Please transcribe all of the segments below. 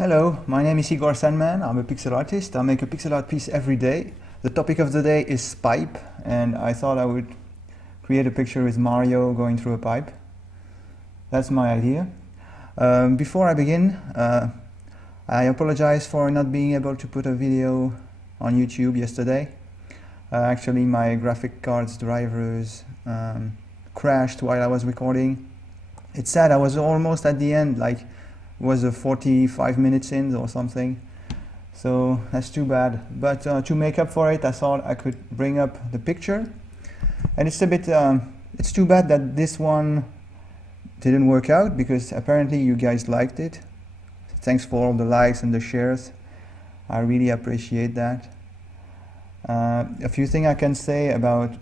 Hello, my name is Igor Sandman. I'm a pixel artist. I make a pixel art piece every day. The topic of the day is pipe, and I thought I would create a picture with Mario going through a pipe. That's my idea. Before I begin, I apologize for not being able to put a video on YouTube yesterday. Actually, my graphic card's drivers crashed while I was recording. It's sad, I was almost at the end, like was 45 minutes in or something, so that's too bad. But to make up for it, I thought I could bring up the picture, and it's a bit it's too bad that this one didn't work out, because apparently you guys liked it. Thanks for all the likes and the shares, I really appreciate that. A few things I can say about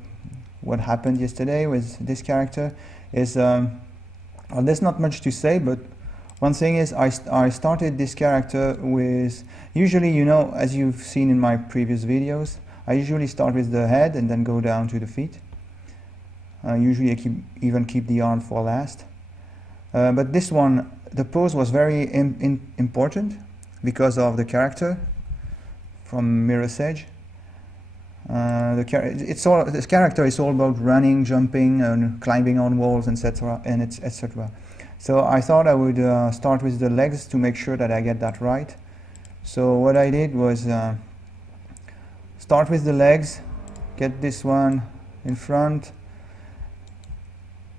what happened yesterday with this character is, well, there's not much to say, but one thing is I started this character with, usually, you know, as you've seen in my previous videos, I usually start with the head and then go down to the feet. Usually I even keep the arm for last. But this one, the pose was very important because of the character from Mirror's Edge. This character is all about running, jumping, and climbing on walls, etc. etc. So I thought I would start with the legs to make sure that I get that right. So what I did was start with the legs, get this one in front,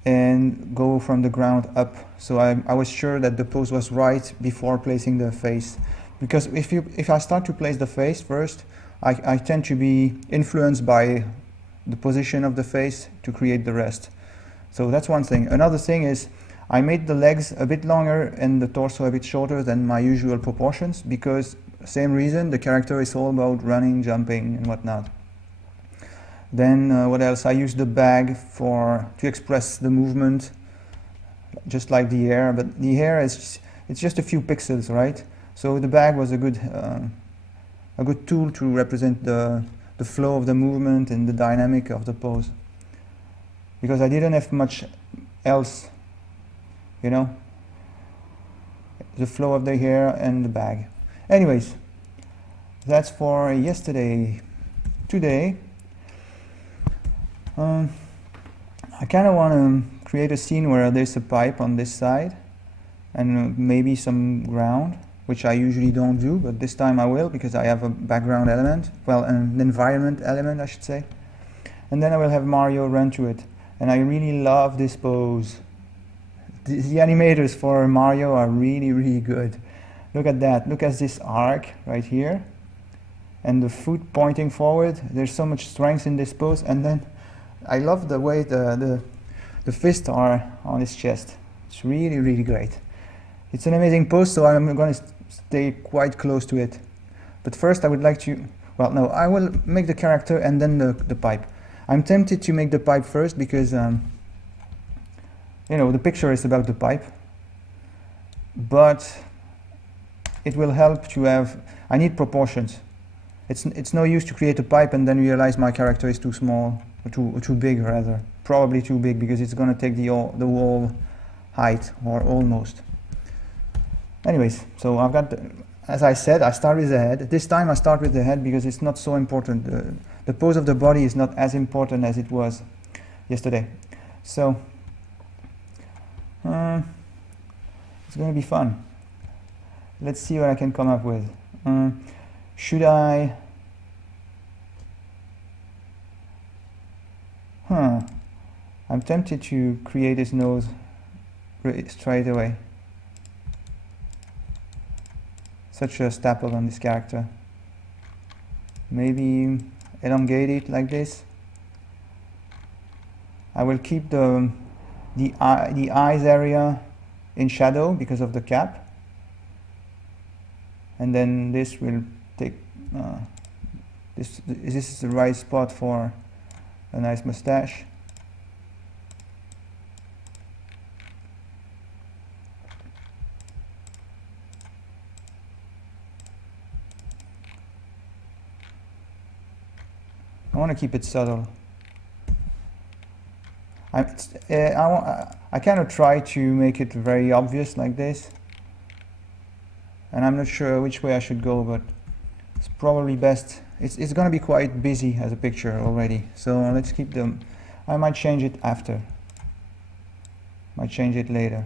and go from the ground up. So I was sure that the pose was right before placing the face. Because if I start to place the face first, I tend to be influenced by the position of the face to create the rest. So that's one thing. Another thing is, I made the legs a bit longer and the torso a bit shorter than my usual proportions, because same reason, the character is all about running, jumping and whatnot. Then what else? I used the bag to express the movement, just like the hair, but the hair it's just a few pixels, right? So the bag was a good tool to represent the flow of the movement and the dynamic of the pose, because I didn't have much else. You know, the flow of the hair and the bag. Anyways, that's for yesterday. Today, I kind of want to create a scene where there's a pipe on this side and maybe some ground, which I usually don't do, but this time I will, because I have a background element, well, an environment element, I should say. And then I will have Mario run to it. And I really love this pose. The animators for Mario are really, really good. Look at that. Look at this arc right here. And the foot pointing forward. There's so much strength in this pose. And then I love the way the fists are on his chest. It's really, really great. It's an amazing pose, so I'm going to stay quite close to it. But first I would like to, well, no, I will make the character and then the pipe. I'm tempted to make the pipe first because you know, the picture is about the pipe, but it will help to have, I need proportions. It's no use to create a pipe and then realize my character is too small, or too big rather. Probably too big, because it's going to take the whole height, or almost. Anyways, so I've got, as I said, I start with the head. This time I start with the head because it's not so important. The pose of the body is not as important as it was yesterday. So it's going to be fun. Let's see what I can come up with. Should I? I'm tempted to create his nose straight away. Such a staple on this character. Maybe elongate it like this. I will keep the eyes area in shadow because of the cap, and then this will take this is the right spot for a nice mustache. I want to keep it subtle. I kind of try to make it very obvious like this, and I'm not sure which way I should go, but it's probably best. It's gonna be quite busy as a picture already, so let's keep them. I might change it after. Might change it later.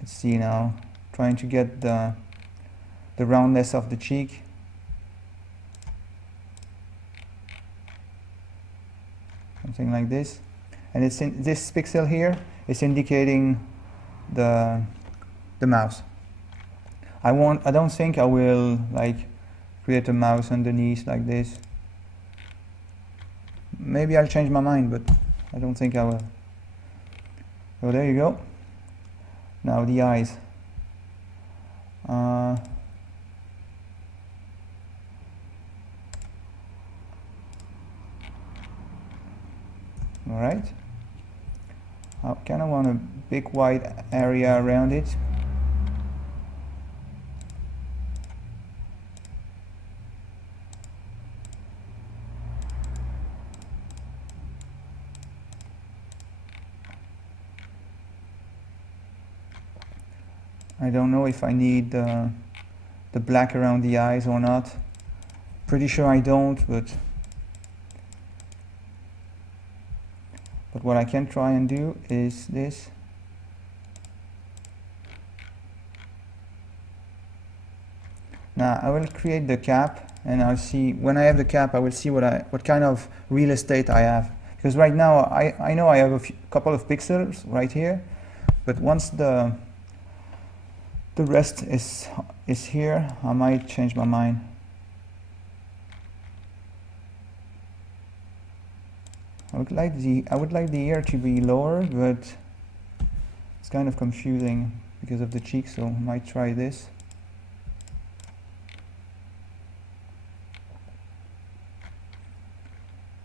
Let's see now. Trying to get the roundness of the cheek. Something like this. And it's in this pixel here is indicating the mouse. I don't think I will like create a mouse underneath like this. Maybe I'll change my mind, but I don't think I will. So there you go. Now the eyes. Alright. I kind of want a big white area around it. I don't know if I need the black around the eyes or not. Pretty sure I don't, but what I can try and do is this. Now I will create the cap, and I'll see when I have the cap. I will see what kind of real estate I have, because right now I know I have a couple of pixels right here, but once the rest is here, I might change my mind. I would like the ear to be lower, but it's kind of confusing because of the cheek, so I might try this.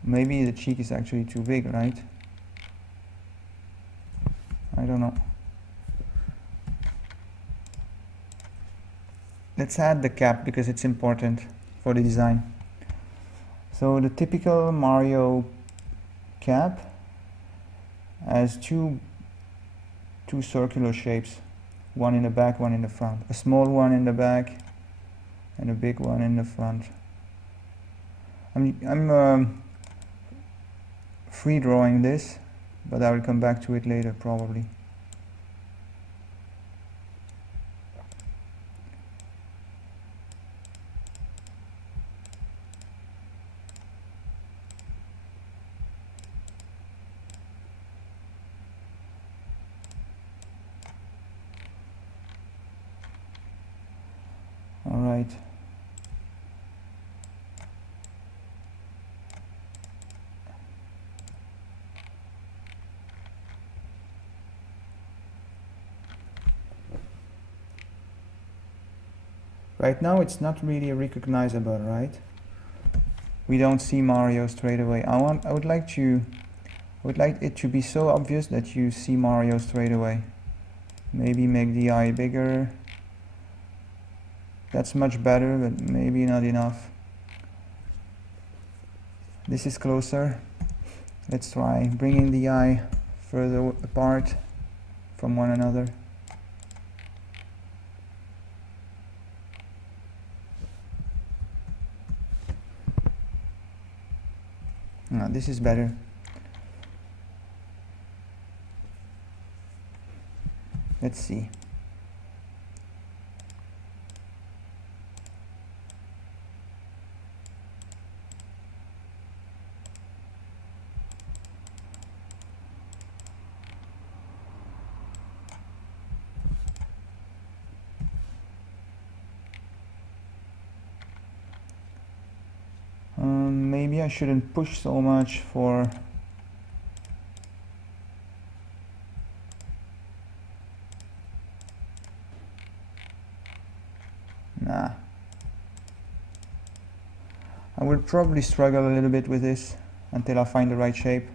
Maybe the cheek is actually too big, right? I don't know. Let's add the cap because it's important for the design. So the typical Mario cap has two circular shapes, one in the back, one in the front. A small one in the back and a big one in the front. I'm free drawing this, but I will come back to it later probably. All right. Right now it's not really recognizable, right? We don't see Mario straight away. I would like it to be so obvious that you see Mario straight away. Maybe make the eye bigger. That's much better, but maybe not enough. This is closer. Let's try bringing the eye further apart from one another. This is better. Let's see. Maybe I shouldn't push so much for I will probably struggle a little bit with this until I find the right shape.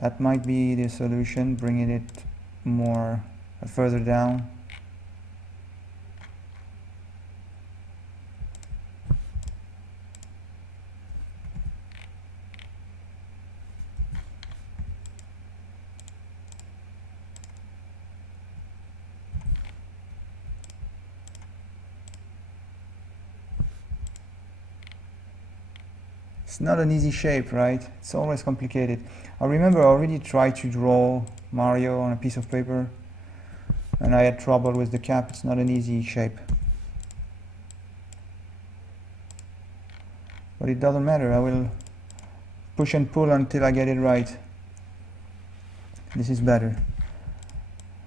That might be the solution, bringing it more further down. It's not an easy shape, right? It's always complicated. I remember I already tried to draw Mario on a piece of paper and I had trouble with the cap. It's not an easy shape. But it doesn't matter. I will push and pull until I get it right. This is better.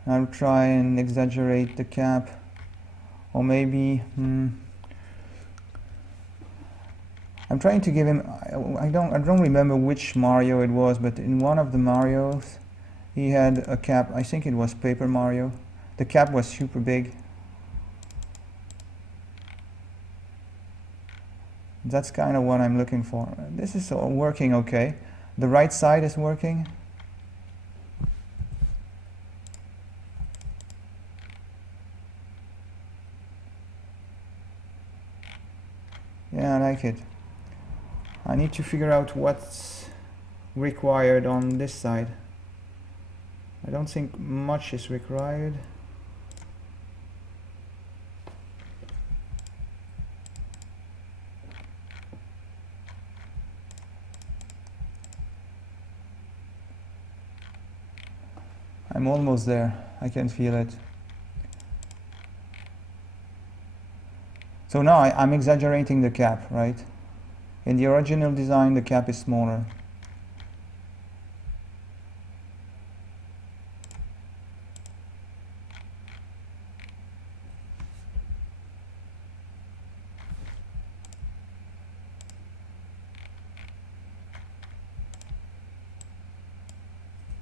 I'll try and exaggerate the cap, or maybe I'm trying to give him, I don't remember which Mario it was, but in one of the Marios he had a cap. I think it was Paper Mario. The cap was super big. That's kind of what I'm looking for. This is working okay. The right side is working. Yeah, I like it. I need to figure out what's required on this side. I don't think much is required. I'm almost there. I can feel it. So now I'm exaggerating the cap, right? In the original design, the cap is smaller.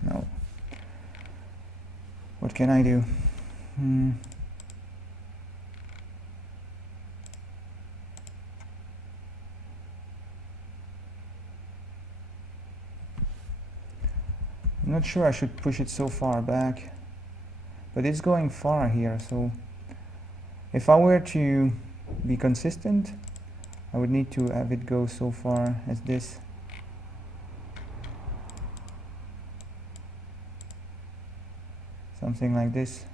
No. What can I do? I'm not sure I should push it so far back, but it's going far here, so if I were to be consistent, I would need to have it go so far as this. Something like this.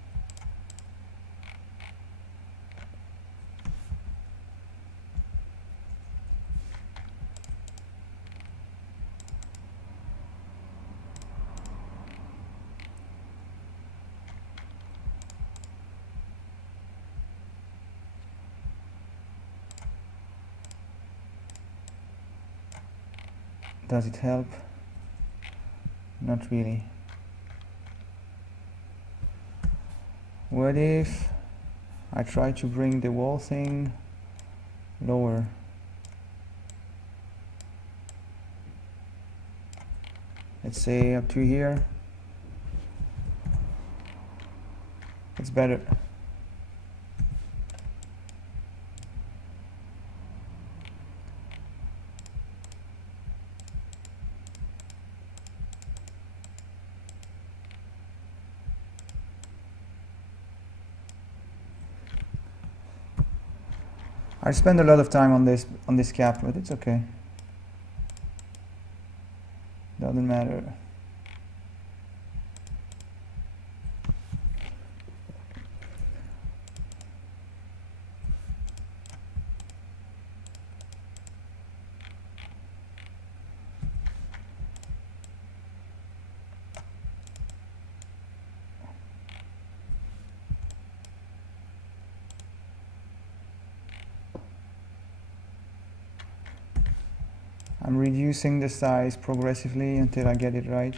Does it help? Not really. What if I try to bring the wall thing lower? Let's say up to here. It's better. I spend a lot of time on this cap, but it's okay. Doesn't matter. I'm reducing the size progressively until I get it right.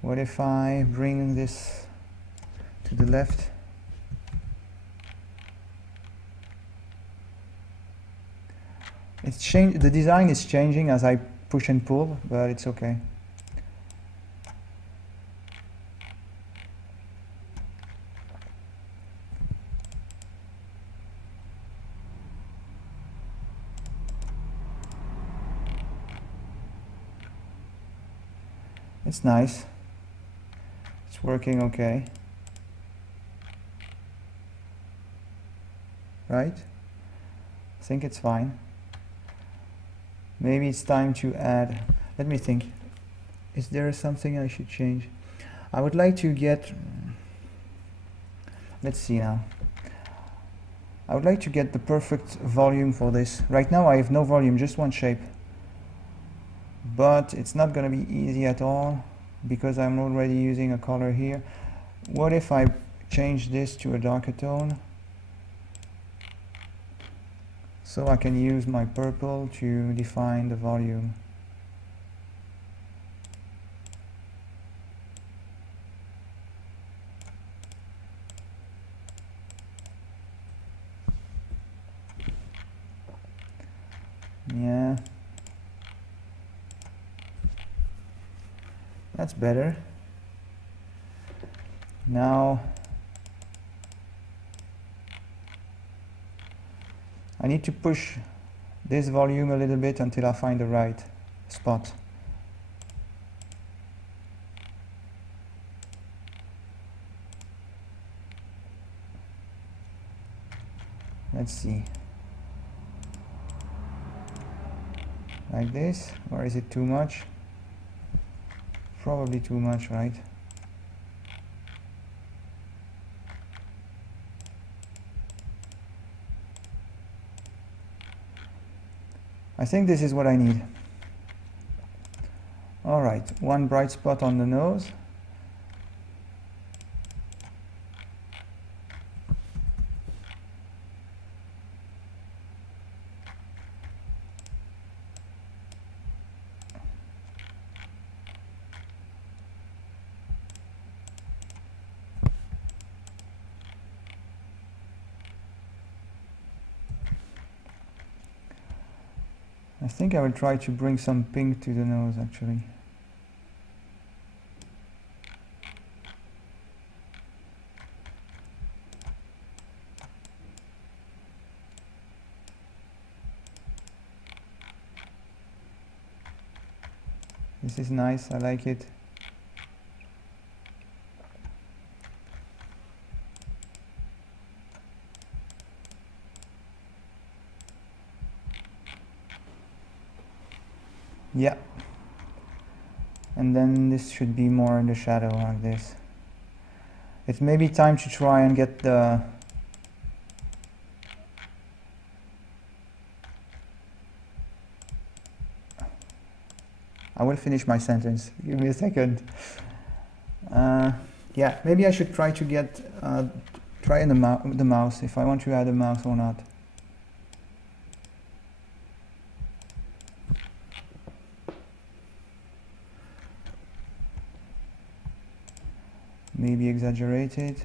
What if I bring this to the left? It's changed. The design is changing as I push and pull, but it's okay. It's nice. It's working okay. Right? I think it's fine. Maybe it's time to add, let me think. Is there something I should change? I would like to get, let's see now. I would like to get the perfect volume for this. Right now I have no volume, just one shape. But it's not going to be easy at all because I'm already using a color here. What if I change this to a darker tone? So I can use my purple to define the volume. Yeah. That's better. Now I need to push this volume a little bit until I find the right spot. Let's see. Like this, or is it too much? Probably too much, right? I think this is what I need. All right, one bright spot on the nose. I think I will try to bring some pink to the nose actually. This is nice, I like it. Yeah. And then this should be more in the shadow like this. It may be time to try and get the I will finish my sentence. Give me a second. Yeah, maybe I should try to get try in the mouse if I want to add a mouse or not. Maybe exaggerated.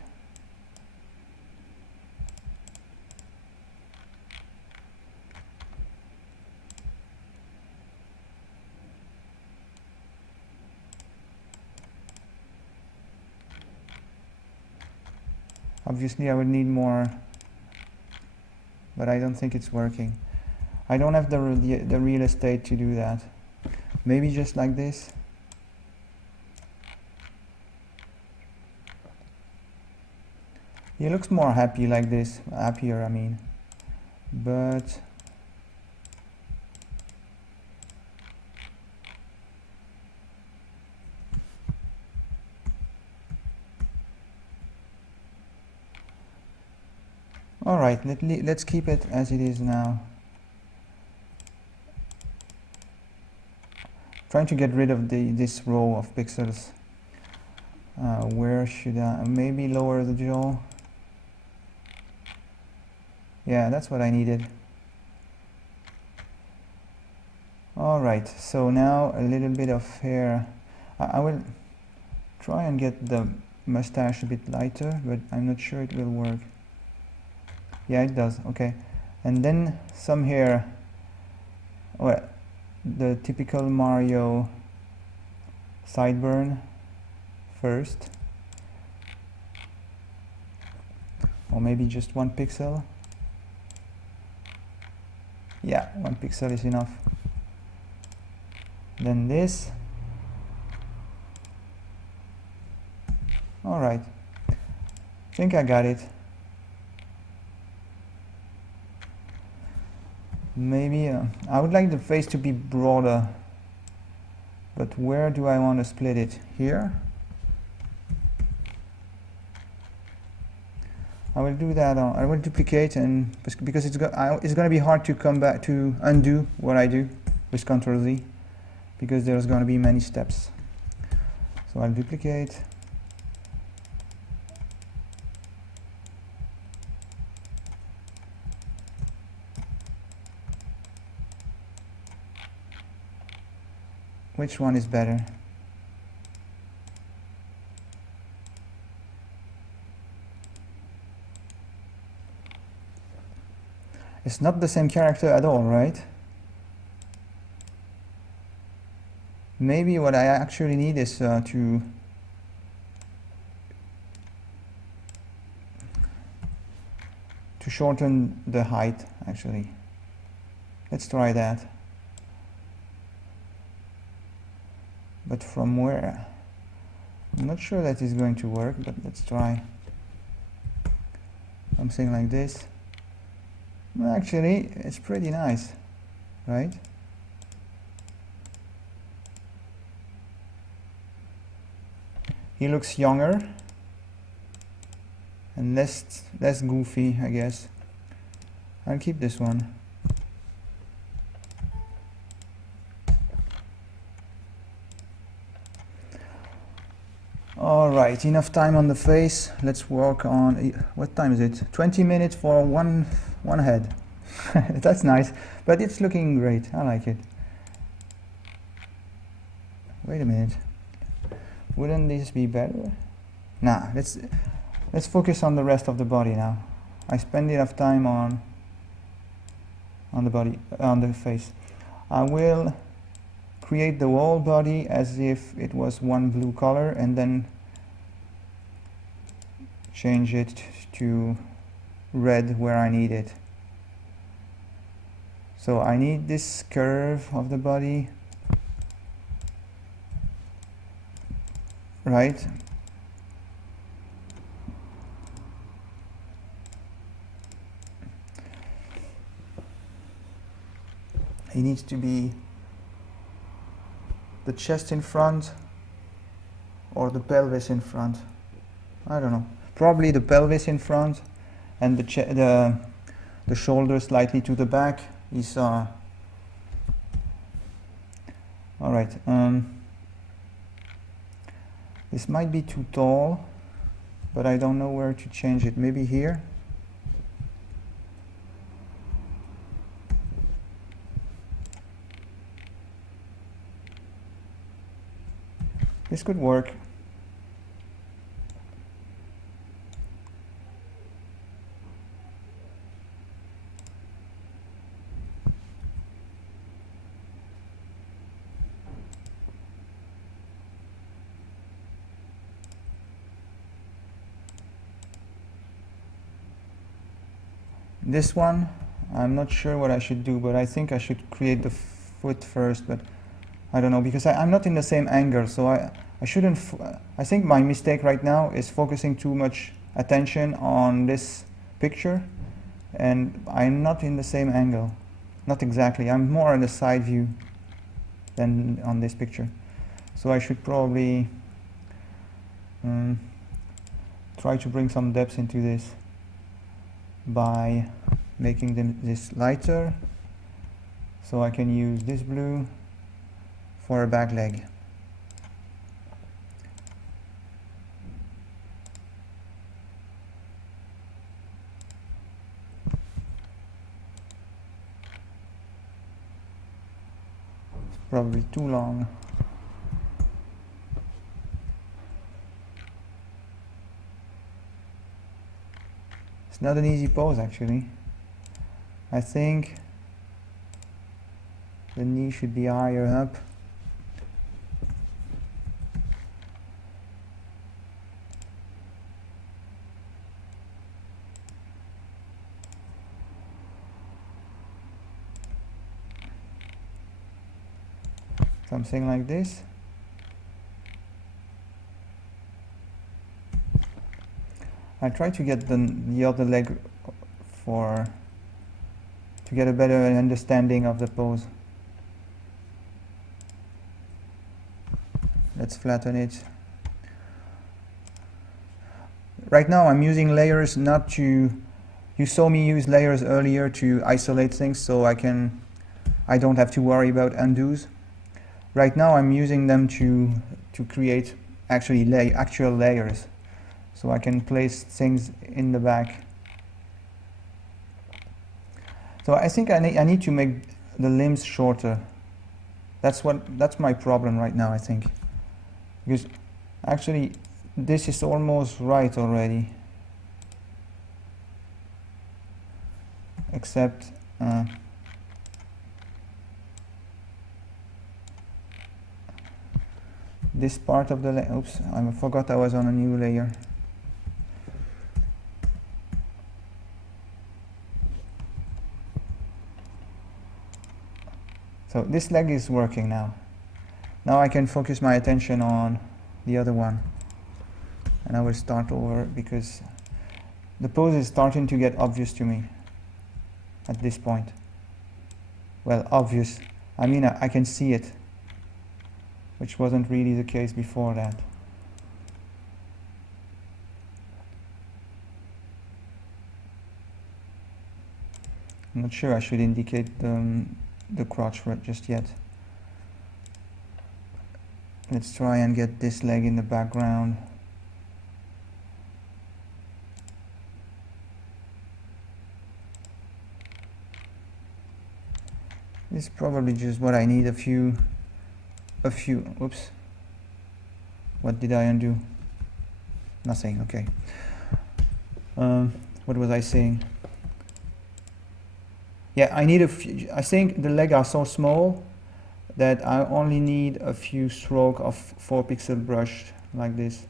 Obviously I would need more, but I don't think it's working. I don't have the real estate to do that. Maybe just like this. He looks more happy like this, happier I mean, but all right, let's keep it as it is now. Trying to get rid of this row of pixels. Where should I maybe lower the jaw? Yeah, that's what I needed. All right, so now a little bit of hair. I will try and get the mustache a bit lighter, but I'm not sure it will work. Yeah, it does, okay. And then some hair. Well, the typical Mario sideburn first, or maybe just 1 pixel. Yeah, 1 pixel is enough. Then this. Alright, I think I got it. Maybe I would like the face to be broader, but where do I want to split it? Here? I will do that. I will duplicate, and because it's going to be hard to come back to undo what I do with Ctrl Z, because there's going to be many steps. So I'll duplicate. Which one is better? It's not the same character at all, right? Maybe what I actually need is to shorten the height, actually. Let's try that. But from where? I'm not sure that is going to work, but let's try something like this. Well, actually, it's pretty nice, right? He looks younger and less goofy, I guess. I'll keep this one. Alright, enough time on the face. Let's work on, what time is it? 20 minutes for one head. That's nice, but it's looking great. I like it. Wait a minute. Wouldn't this be better? Nah, let's focus on the rest of the body now. I spend enough time on the body, on the face. I will create the whole body as if it was one blue color, and then change it to red where I need it. So I need this curve of the body, right? It needs to be the chest in front or the pelvis in front. I don't know. Probably the pelvis in front, and the shoulder slightly to the back is all right. This might be too tall, but I don't know where to change it. Maybe here. This could work. This one, I'm not sure what I should do, but I think I should create the foot first, but I don't know, because I'm not in the same angle, so I shouldn't, I think my mistake right now is focusing too much attention on this picture, and I'm not in the same angle. Not exactly, I'm more on the side view than on this picture. So I should probably try to bring some depth into this by making this lighter, so I can use this blue for a back leg. It's probably too long. It's not an easy pose, actually. I think The knee should be higher up. Something like this. I try to get the other leg to get a better understanding of the pose. Let's flatten it. Right now I'm using layers not to, you saw me use layers earlier to isolate things so I don't have to worry about undos. Right now I'm using them to create actual layers. So I can place things in the back. So I think I need to make the limbs shorter. That's my problem right now, I think. Because actually this is almost right already. Except this part of the layer. Oops, I forgot I was on a new layer. So this leg is working now. Now I can focus my attention on the other one. And I will start over because the pose is starting to get obvious to me at this point. Well, obvious. I mean, I can see it, which wasn't really the case before that. I'm not sure I should indicate the crotch just yet. Let's try and get this leg in the background. This is probably just what I need. A few, oops. What did I undo? Nothing, okay. What was I saying? Yeah, I need a few, I think the legs are so small that I only need a few strokes of 4 pixel brush like this.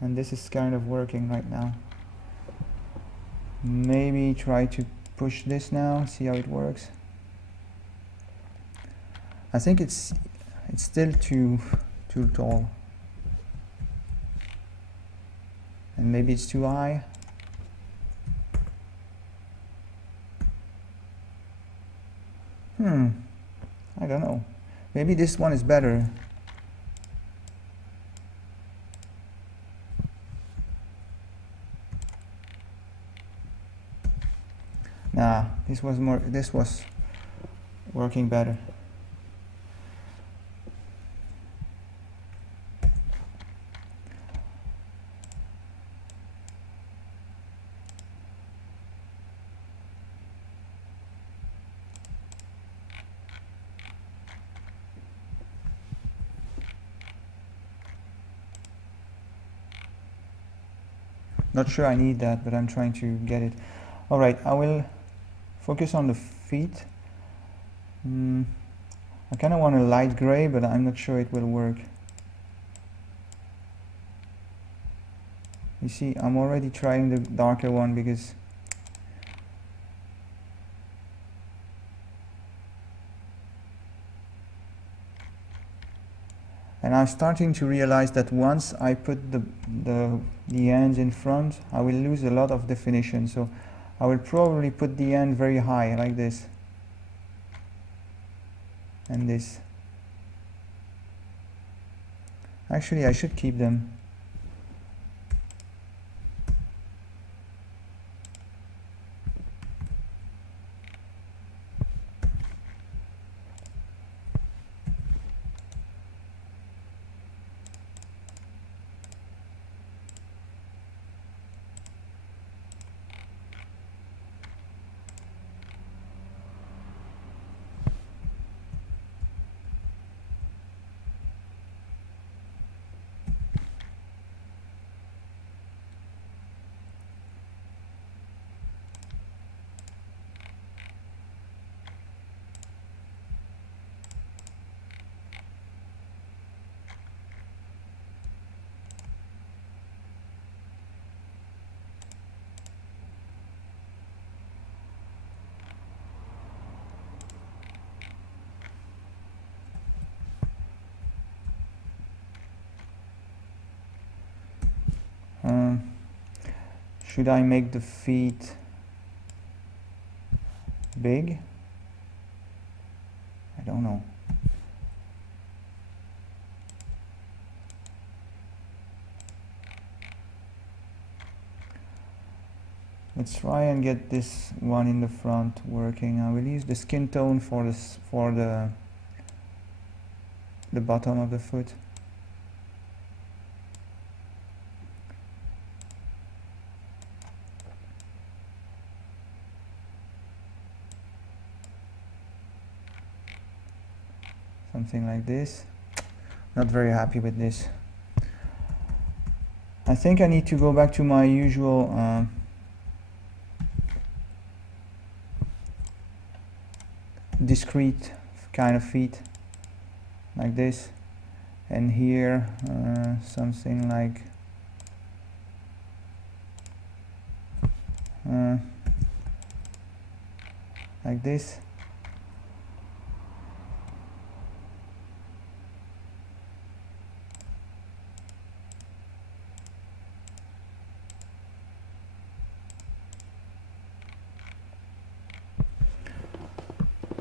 And this is kind of working right now. Maybe try to push this now, see how it works. I think it's still too tall. And maybe it's too high. I don't know. Maybe this one is better. Nah, this was working better. Not sure I need that, but I'm trying to get it. All right, I will focus on the feet. I kind of want a light gray, but I'm not sure it will work. You see, I'm already trying the darker one because and I'm starting to realize that once I put the ends in front, I will lose a lot of definition. So I will probably put the end very high, like this. And this. Actually, I should keep them. Should I make the feet big? I don't know. Let's try and get this one in the front working. I will use the skin tone for this, for the bottom of the foot. Something like this. Not very happy with this. I think I need to go back to my usual discrete kind of feet, like this, and here something like this.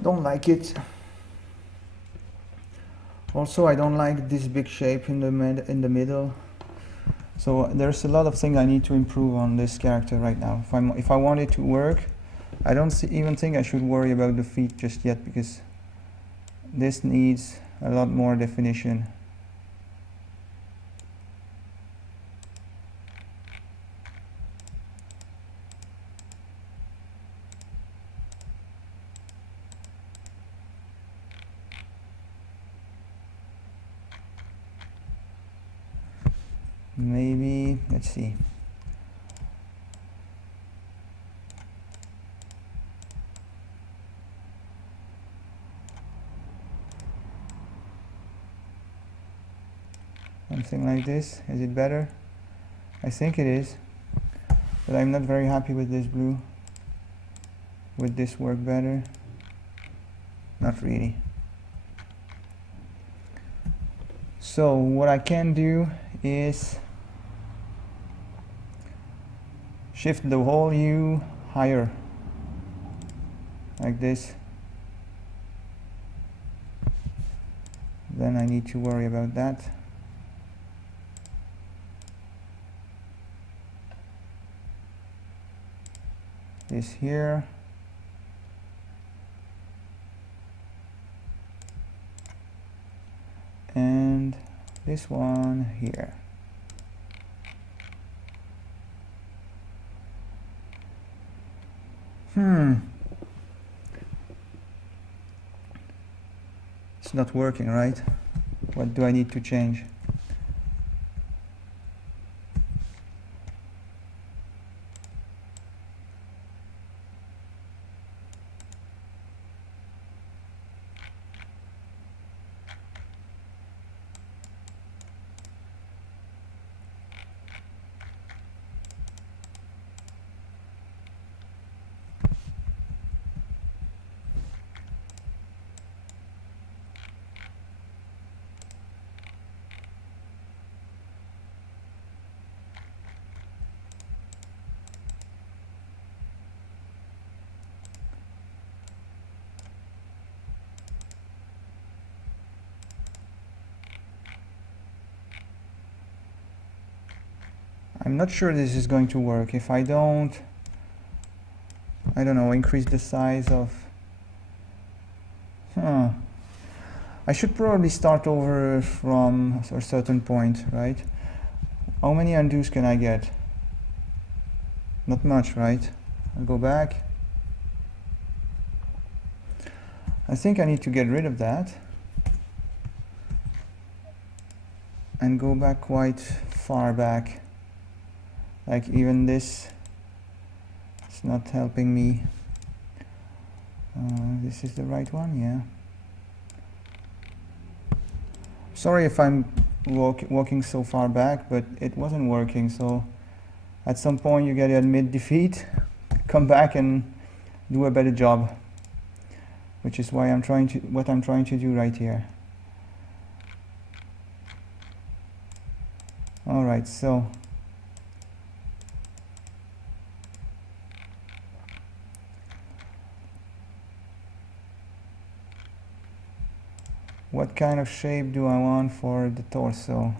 Don't like it. Also, I don't like this big shape in the middle. So there's a lot of things I need to improve on this character right now. If I want it to work, I don't even think I should worry about the feet just yet, because this needs a lot more definition. Maybe, let's see. Something like this. Is it better? I think it is, but I'm not very happy with this blue. Would this work better? Not really. So what I can do is shift the whole hue higher, like this. Then I need to worry about that. This here. And this one here. It's not working, right? What do I need to change? I'm not sure this is going to work if I don't, I don't know, increase the size of... I should probably start over from a certain point, right? How many undos can I get? Not much, right? I'll go back. I think I need to get rid of that and go back quite far back. Like even this, it's not helping me. This is the right one, yeah. Sorry if I'm walking so far back, but it wasn't working. So at some point you gotta admit defeat, come back and do a better job, which is why I'm trying to do right here. All right, so What kind of shape do I want for the torso?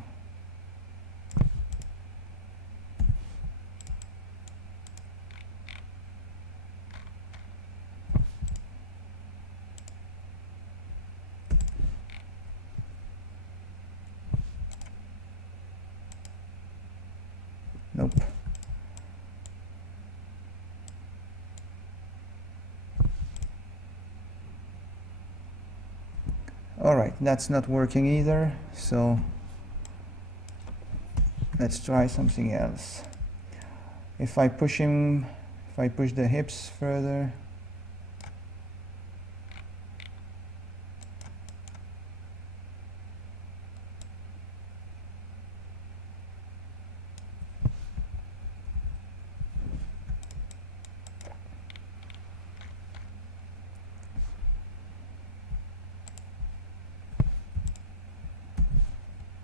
Nope. Alright, that's not working either, so let's try something else. If I push the hips further,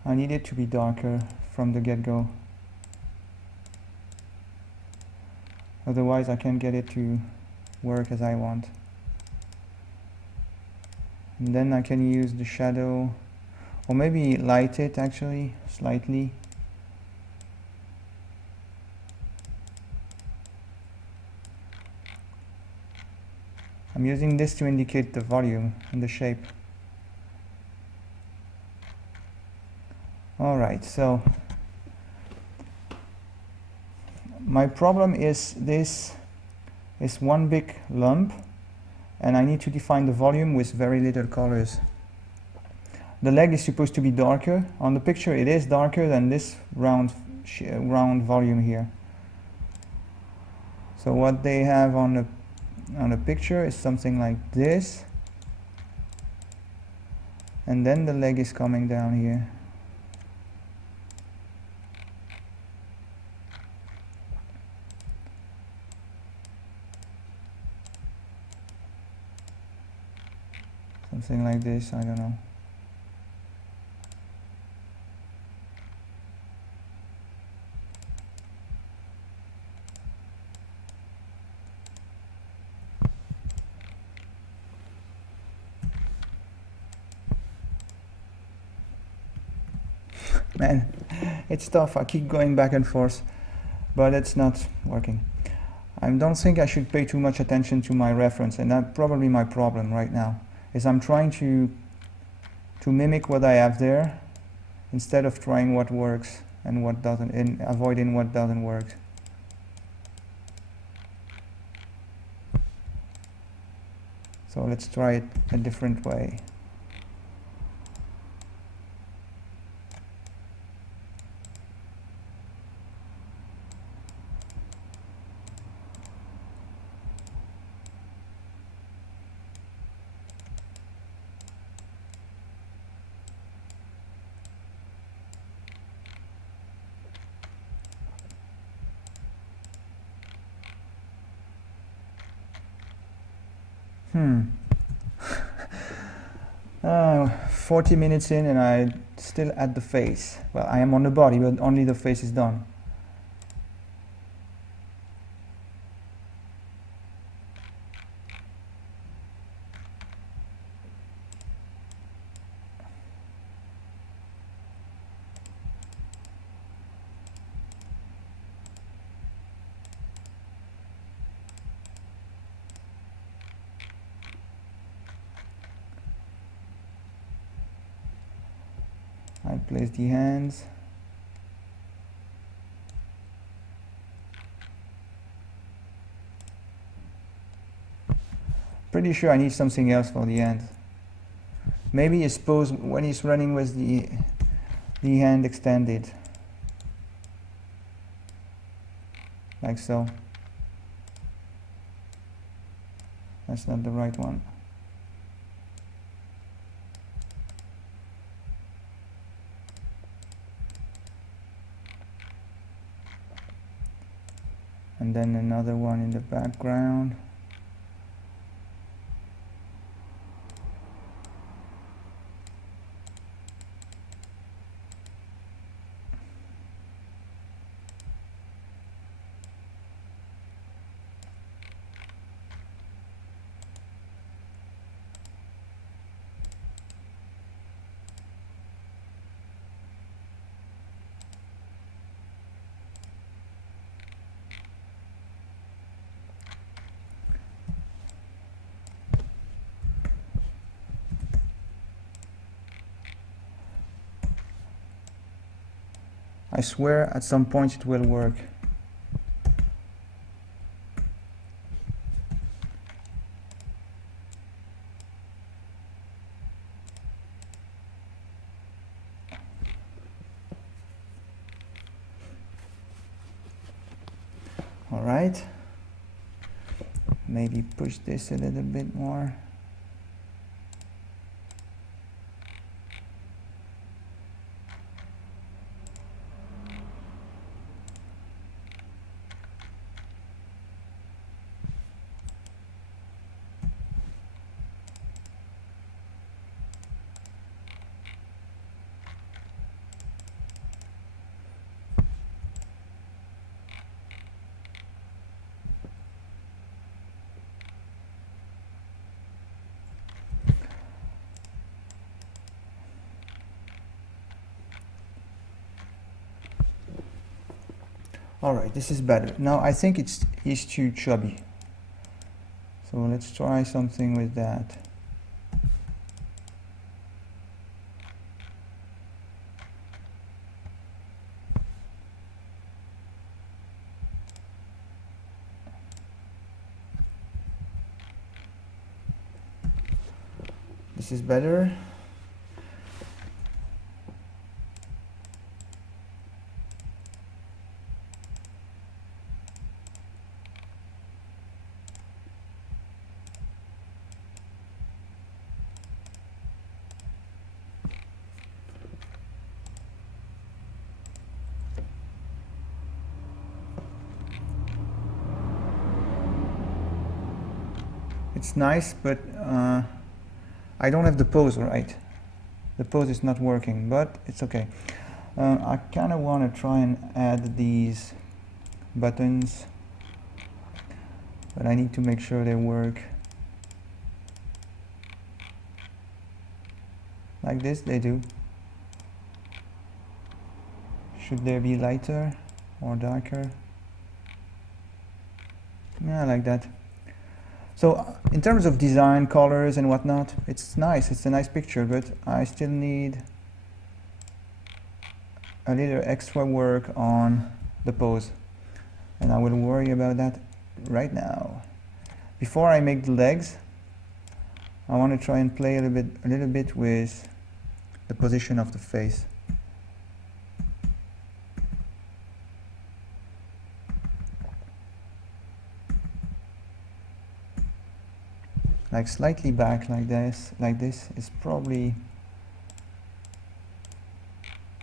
I need it to be darker from the get-go. Otherwise I can't get it to work as I want. And then I can use the shadow, or maybe light it actually, slightly. I'm using this to indicate the volume and the shape. Alright, so my problem is this is one big lump, and I need to define the volume with very little colors. The leg is supposed to be darker. On the picture it is darker than this round volume here. So what they have on the picture is something like this, and then the leg is coming down here. Something like this, I don't know. Man, it's tough. I keep going back and forth, but it's not working. I don't think I should pay too much attention to my reference, and that's probably my problem right now, is I'm trying to mimic what I have there instead of trying what works and what doesn't, and avoiding what doesn't work. So let's try it a different way. Hmm. 40 minutes in and I still at the face. Well, I am on the body, but only the face is done. I place the hands. Pretty sure I need something else for the hand. Maybe I suppose when he's running with the hand extended. Like so. That's not the right one. And then another one in the background. I swear at some point it will work. All right. Maybe push this a little bit more. Alright, this is better. Now I think he's too chubby. So let's try something with that. This is better. It's nice, but I don't have the pose right. The pose is not working, but it's okay. I kind of want to try and add these buttons, but I need to make sure they work. Like this, they do. Should they be lighter or darker? Yeah, like that. So in terms of design, colors and whatnot, it's nice. It's a nice picture, but I still need a little extra work on the pose. And I will worry about that right now. Before I make the legs, I want to try and play a little bit with the position of the face. Like slightly back like this is probably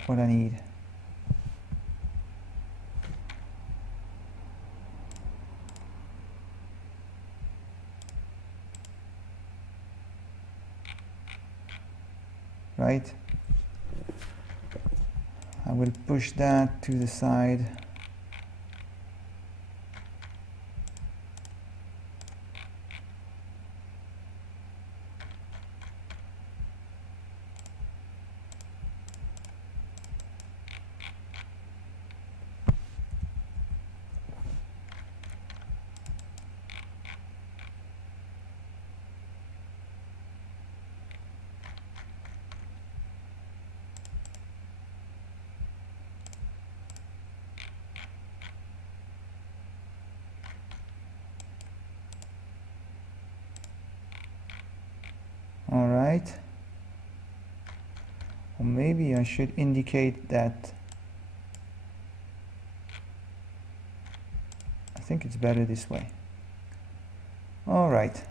what I need. Right? I will push that to the side. All right. Or maybe I should indicate that. I think it's better this way. All right.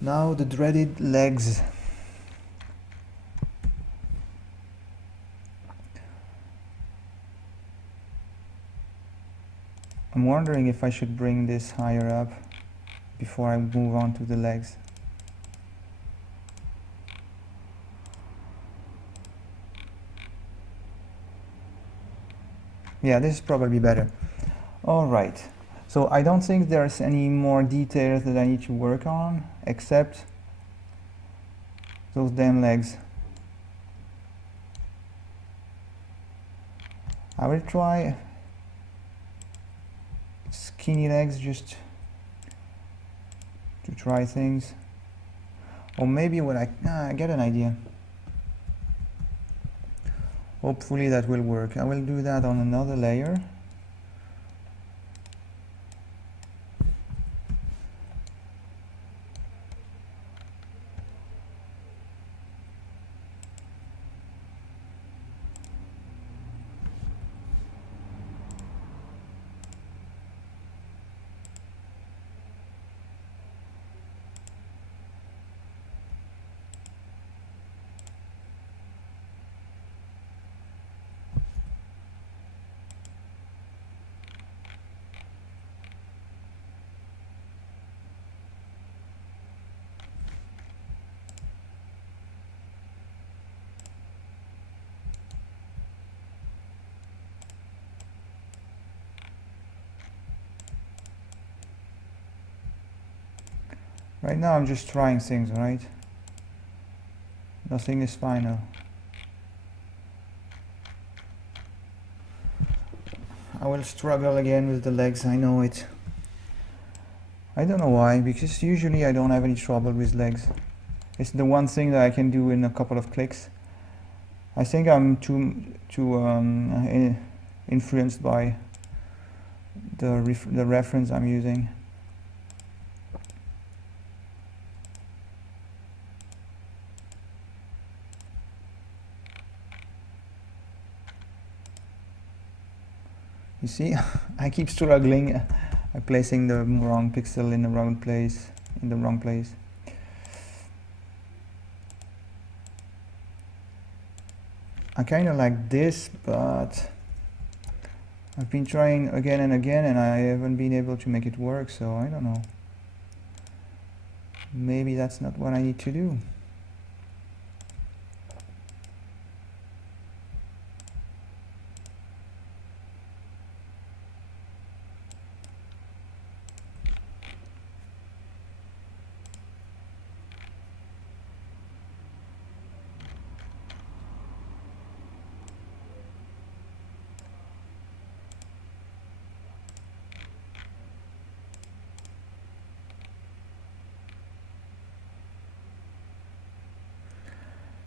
Now the dreaded legs. I'm wondering if I should bring this higher up before I move on to the legs. Yeah, this is probably better. All right. So I don't think there's any more details that I need to work on except those damn legs. I will try skinny legs just to try things. Or maybe what I get an idea. Hopefully that will work. I will do that on another layer. Right now I'm just trying things, right? Nothing is final. I will struggle again with the legs, I know it. I don't know why, because usually I don't have any trouble with legs. It's the one thing that I can do in a couple of clicks. I think I'm too influenced by the reference I'm using. You see, I keep struggling placing the wrong pixel in the wrong place. I kind of like this, but I've been trying again and again and I haven't been able to make it work, so I don't know. Maybe that's not what I need to do.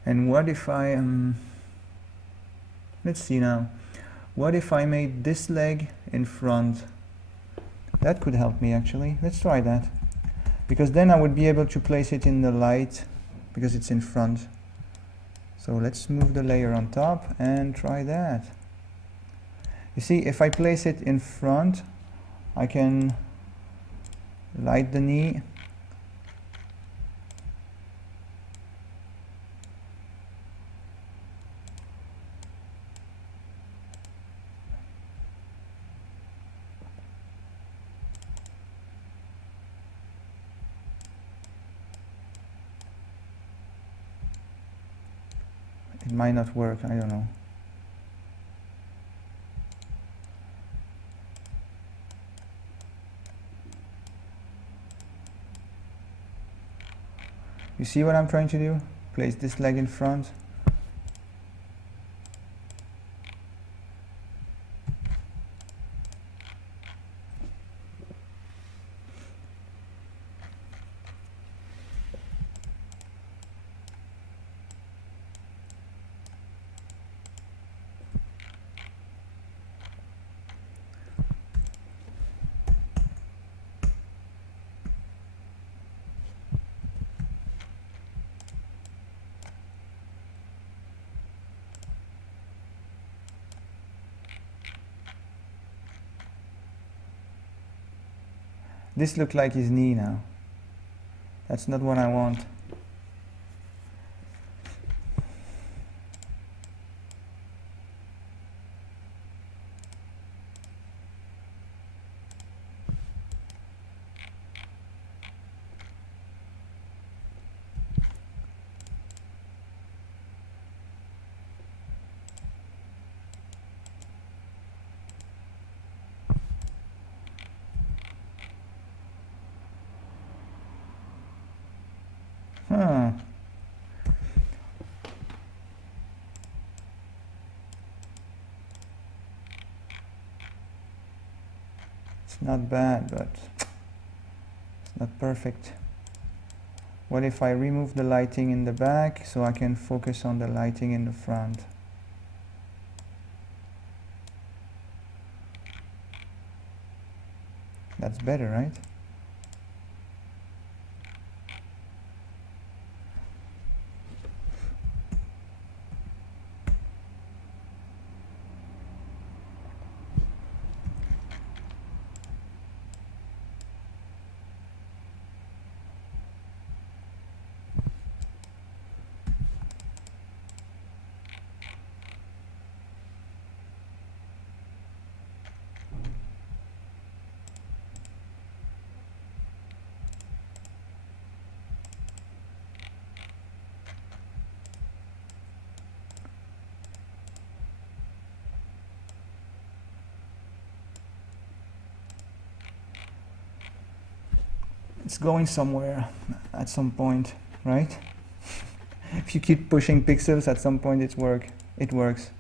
And what if I, let's see now, what if I made this leg in front? That could help me actually. Let's try that. Because then I would be able to place it in the light because it's in front. So let's move the layer on top and try that. You see, if I place it in front, I can light the knee. It might not work, I don't know. You see what I'm trying to do? Place this leg in front. This looks like his knee now. That's not what I want. Huh. It's not bad, but it's not perfect. What if I remove the lighting in the back so I can focus on the lighting in the front? That's better, right? It's going somewhere at some point, right? If you keep pushing pixels, at some point it works.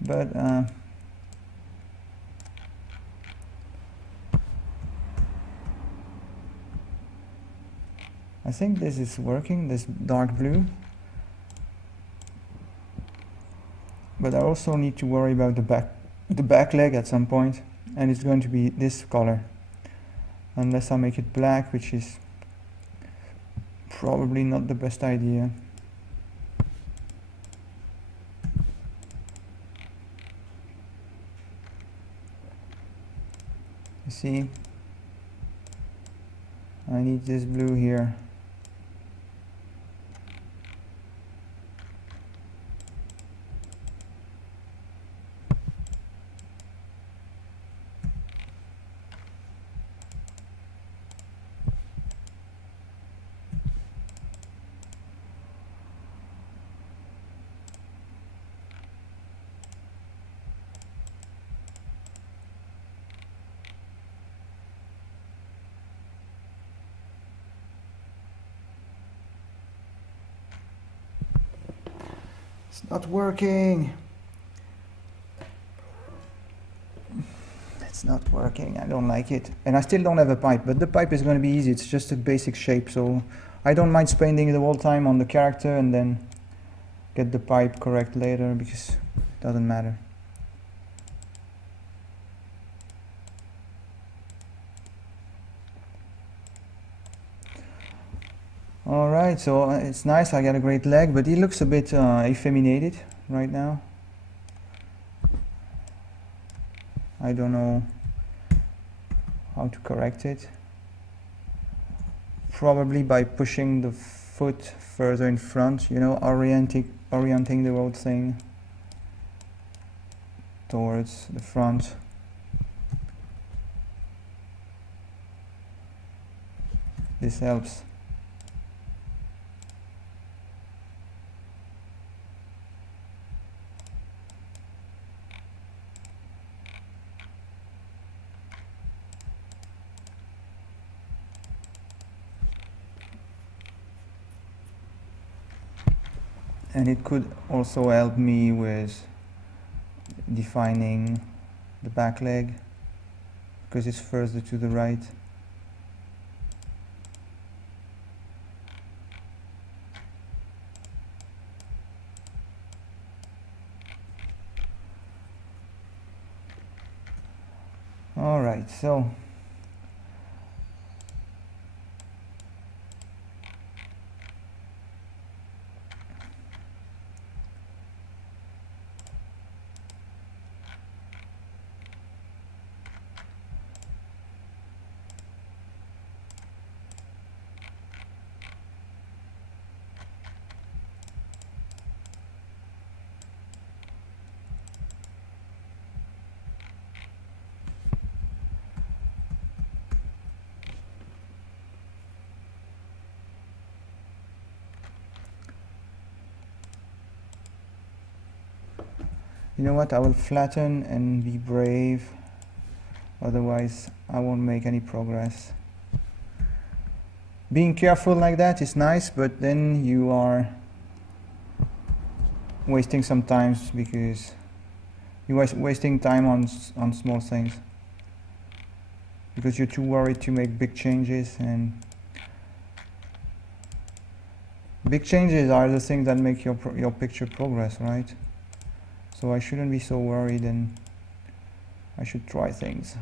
But I think this is working, this dark blue. But I also need to worry about the back leg at some point, and it's going to be this color. Unless I make it black, which is probably not the best idea. You see? I need this blue here. It's not working. It's not working. I don't like it. And I still don't have a pipe, but the pipe is going to be easy. It's just a basic shape, so I don't mind spending the whole time on the character and then get the pipe correct later, because it doesn't matter. Alright, so it's nice, I got a great leg, but he looks a bit effeminated right now. I don't know how to correct it. Probably by pushing the foot further in front, you know, orienting the whole thing towards the front. This helps. And it could also help me with defining the back leg, because it's further to the right. All right, so you know what, I will flatten and be brave, otherwise I won't make any progress. Being careful like that is nice, but then you are wasting some time, because you are wasting time on small things, because you're too worried to make big changes, and big changes are the things that make your picture progress, right? So I shouldn't be so worried, and I should try things.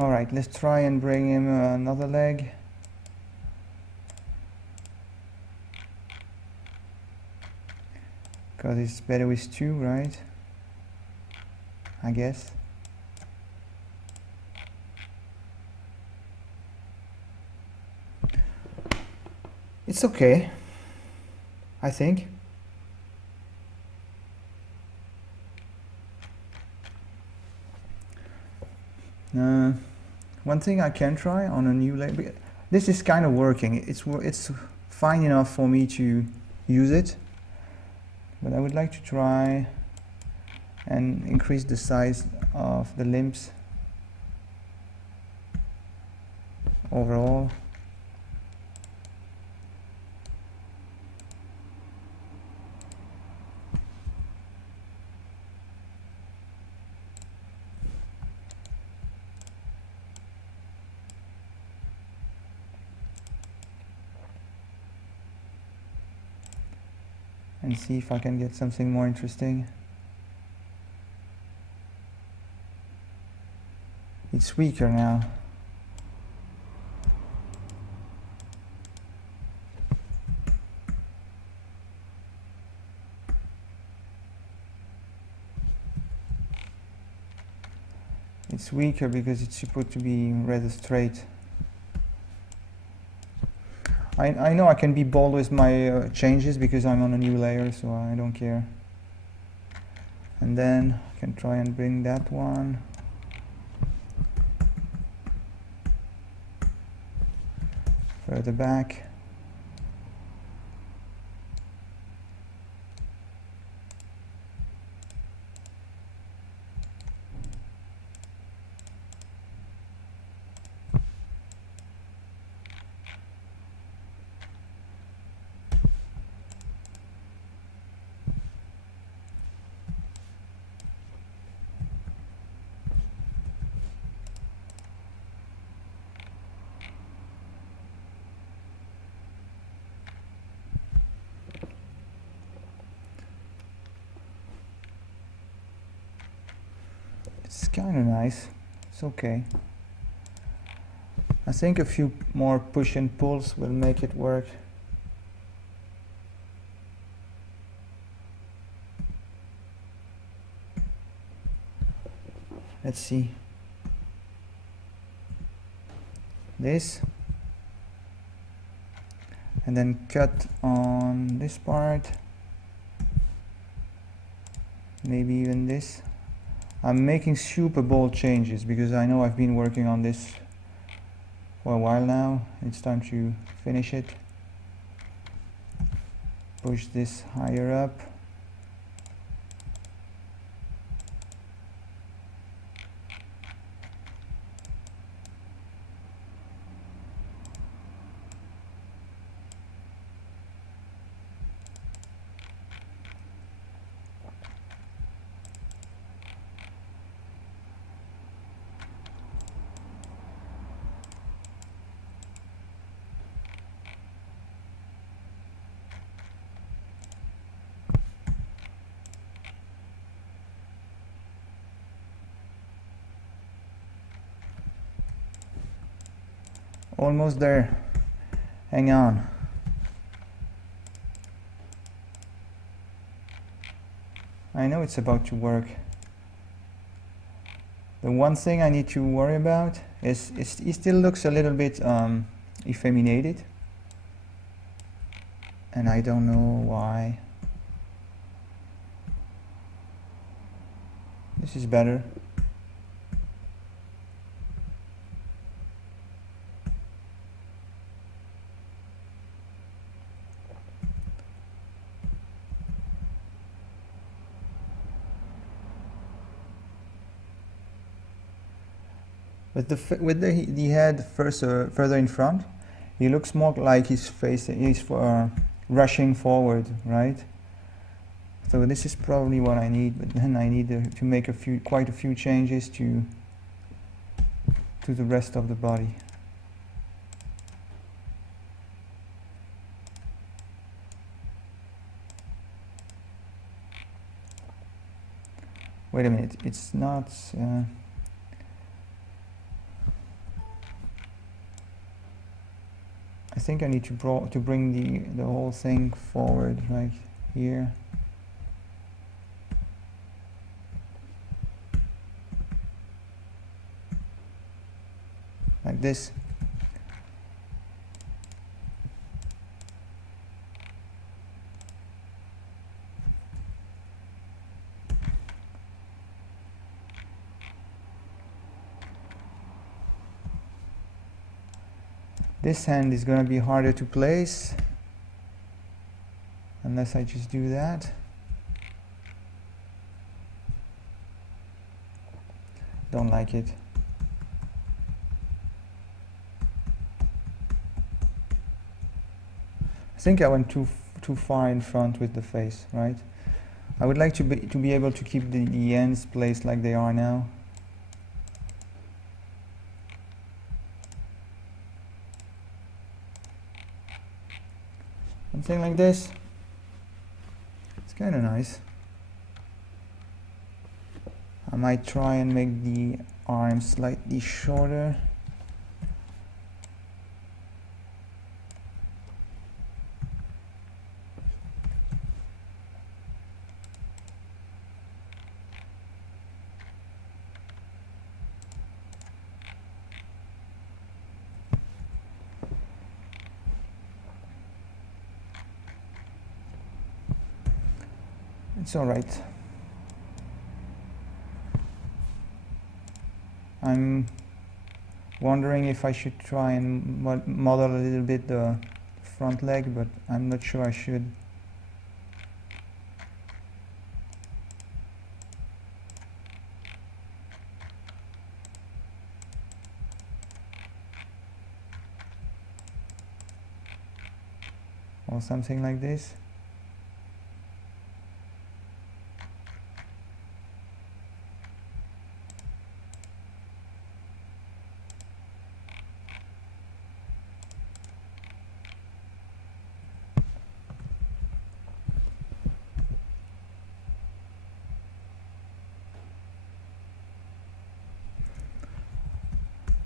Alright, let's try and bring him another leg. Because it's better with two, right? I guess. It's okay, I think. One thing I can try on a new layer, this is kind of working. It's fine enough for me to use it, but I would like to try and increase the size of the limbs overall. And see if I can get something more interesting. It's weaker now. It's weaker because it's supposed to be rather straight. I know I can be bold with my changes because I'm on a new layer, so I don't care. And then I can try and bring that one. Further back. It's kind of nice. It's okay. I think a few more push and pulls will make it work. Let's see. This. And then cut on this part. Maybe even this. I'm making super bold changes because I know I've been working on this for a while now. It's time to finish it. Push this higher up. Almost there. Hang on. I know it's about to work. The one thing I need to worry about is it still looks a little bit effeminated. And I don't know why. This is better. With the head further in front, he looks more like he's rushing forward, right? So this is probably what I need, but then I need to make quite a few changes to the rest of the body. Wait a minute, it's not. think I need to bring the whole thing forward right here. Like this. This hand is going to be harder to place unless I just do that. Don't like it. I think I went too far in front with the face, right? I would like to be able to keep the ends placed like they are now. Something like this. It's kind of nice. I might try and make the arms slightly shorter. It's all right. I'm wondering if I should try and model a little bit the front leg, but I'm not sure I should. Or something like this.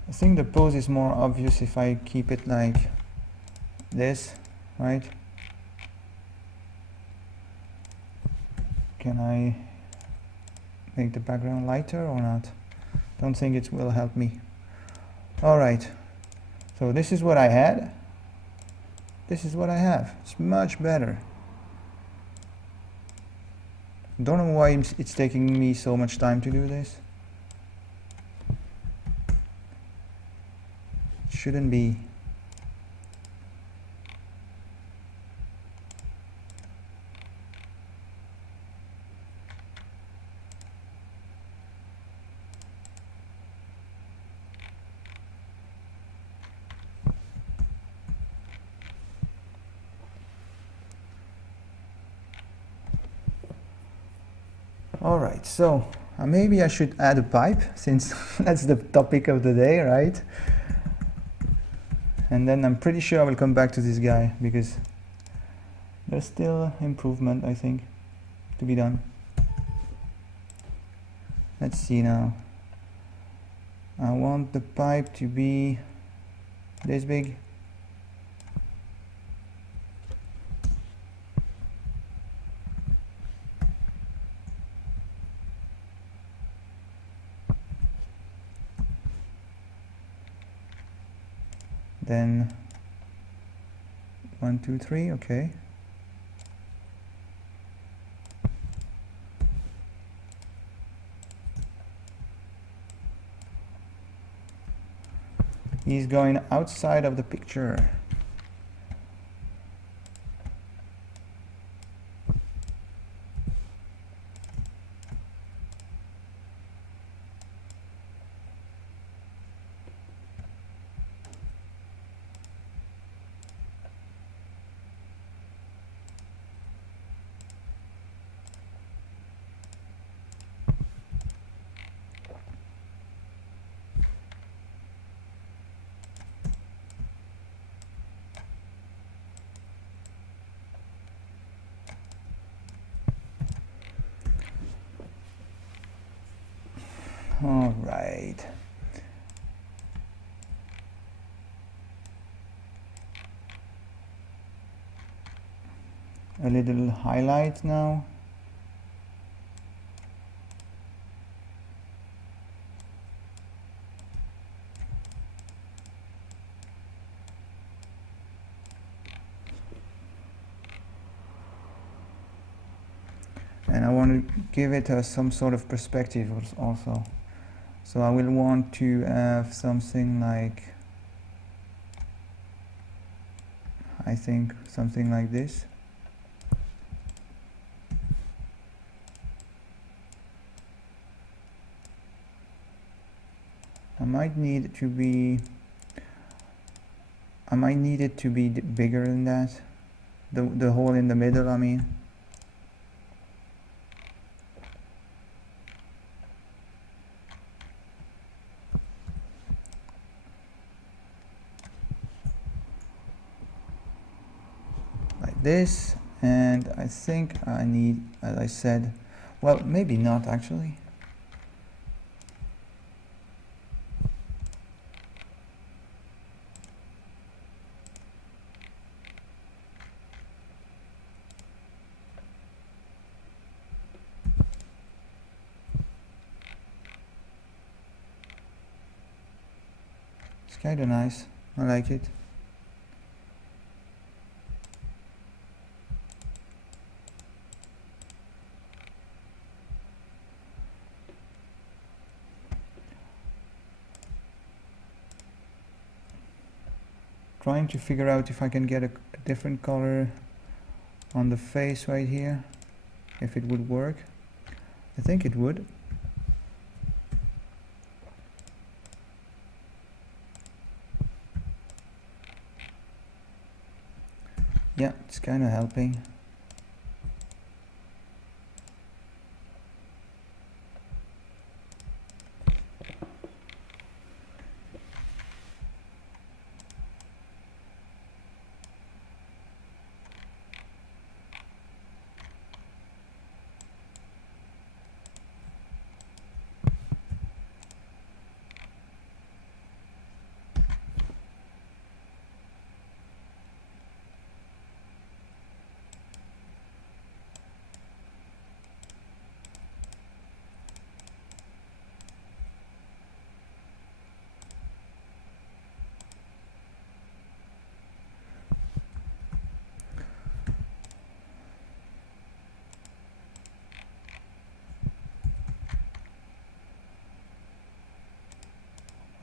I think the pose is more obvious if I keep it like this, right? Can I make the background lighter or not? Don't think it will help me. All right, so this is what I had. This is what I have. It's much better. Don't know why it's taking me so much time to do this. Shouldn't be. All right, so maybe I should add a pipe since that's the topic of the day, right? And then I'm pretty sure I will come back to this guy because there's still improvement, I think, to be done. Let's see now. I want the pipe to be this big. Then 1, 2, 3, okay. He's going outside of the picture. All right. a little highlight now. And I want to give it some sort of perspective also. So I will want to have something like, I think something like this. I might need it to be bigger than that. The hole in the middle, I mean. Like this, and I think I need, as I said, well, maybe not actually. It's kind of nice. I like it. Trying to figure out if I can get a different color on the face right here, if it would work. I think it would. Yeah, it's kind of helping.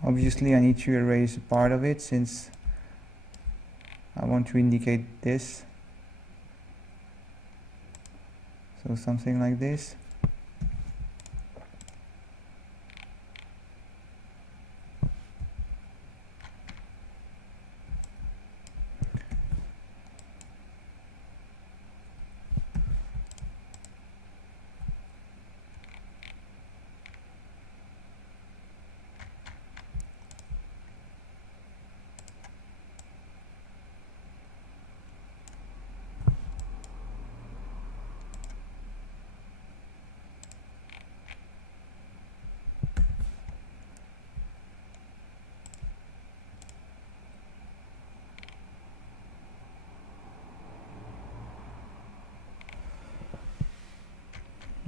Obviously I need to erase part of it since I want to indicate this. So something like this.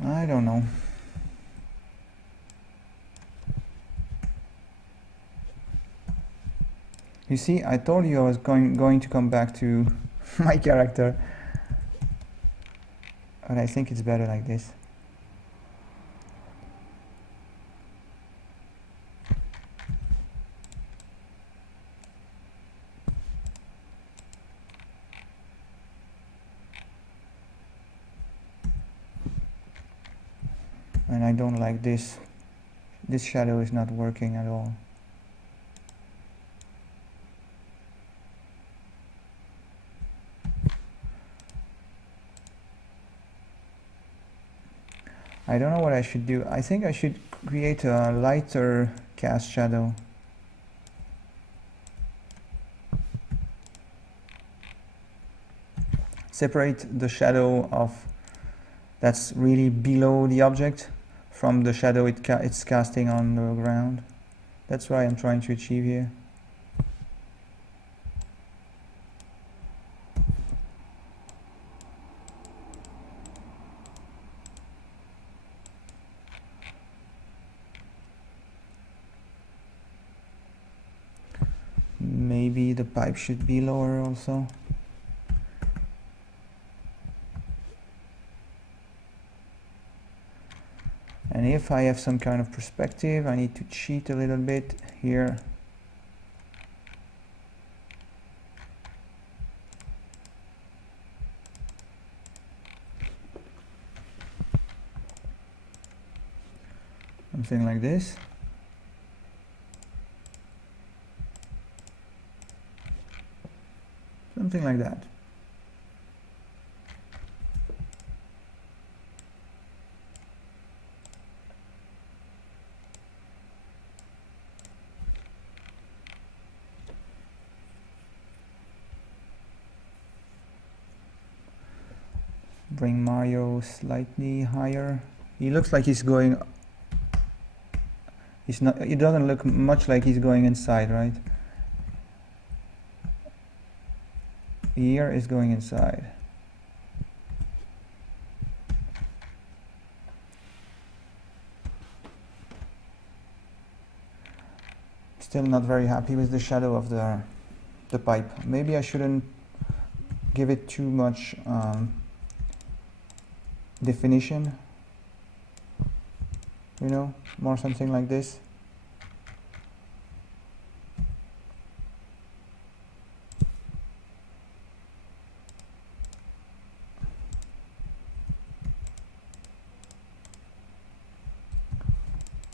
I don't know. You see, I told you I was going to come back to my character, but I think it's better like this. And I don't like this. This shadow is not working at all. I don't know what I should do. I think I should create a lighter cast shadow. Separate the shadow of that's really below the object from the shadow it's casting on the ground. That's what I'm trying to achieve here. pipe should be lower also. And if I have some kind of perspective, I need to cheat a little bit here. Something like this. Something like that. Bring Mario slightly higher. He looks like he's going. He's not. It doesn't look much like he's going inside, right? Ear is going inside. Still not very happy with the shadow of the pipe. Maybe I shouldn't give it too much definition. You know, more something like this.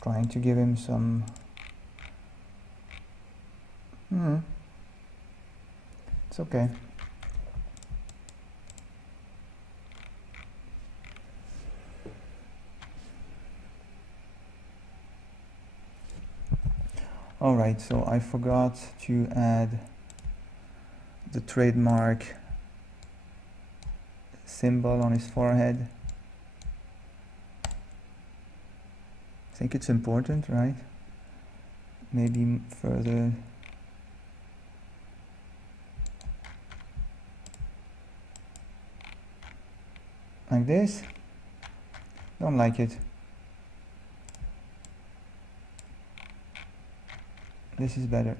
Trying to give him some it's okay. Alright, so I forgot to add the trademark symbol on his forehead. I think it's important, right? Maybe further. Like this. Don't like it. This is better.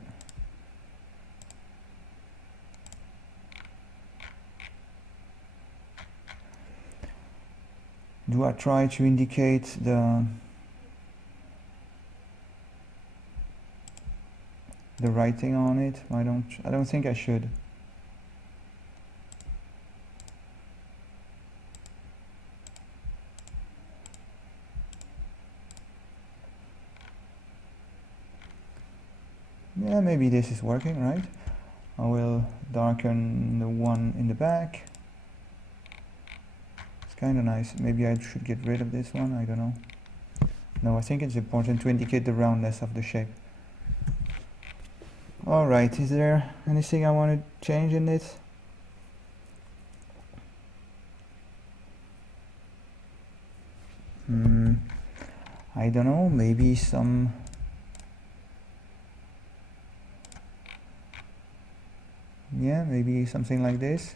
Do I try to indicate the writing on it? I don't think I should. Yeah, maybe this is working, right? I will darken the one in the back. It's kind of nice. Maybe I should get rid of this one, I don't know. No, I think it's important to indicate the roundness of the shape. Alright, is there anything I want to change in it? I don't know, maybe some... Yeah, maybe something like this.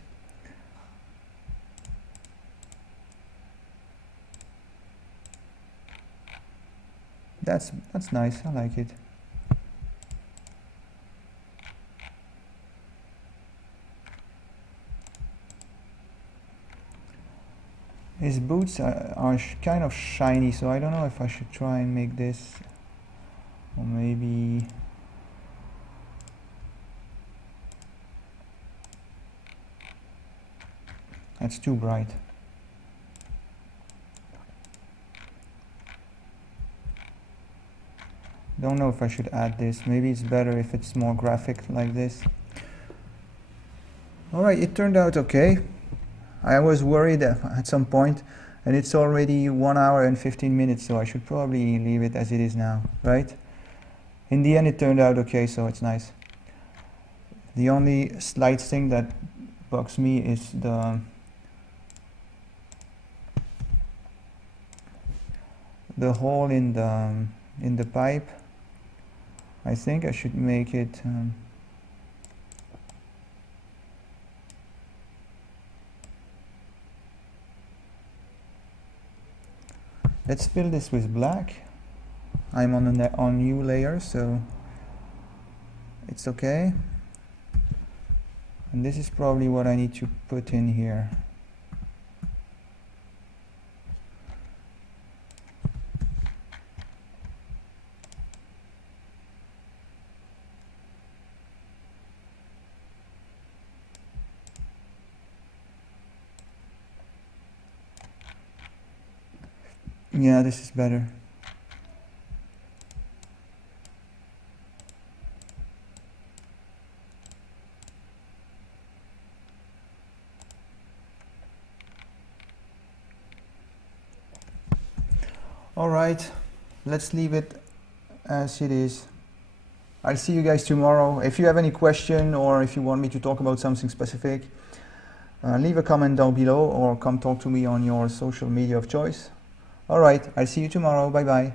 That's nice, I like it. His boots are kind of shiny, so I don't know if I should try and make this, or maybe that's too bright. Don't know if I should add this. Maybe it's better if it's more graphic like this. Alright, it turned out okay. I was worried at some point, and it's already 1 hour and 15 minutes, so I should probably leave it as it is now, right? In the end it turned out okay, so it's nice. The only slight thing that bugs me is the hole in the pipe. I think I should make it let's fill this with black. I'm on new layer, so it's okay. And this is probably what I need to put in here. Yeah, this is better. All right, let's leave it as it is. I'll see you guys tomorrow. If you have any question or if you want me to talk about something specific, leave a comment down below or come talk to me on your social media of choice. All right, I'll see you tomorrow. Bye bye.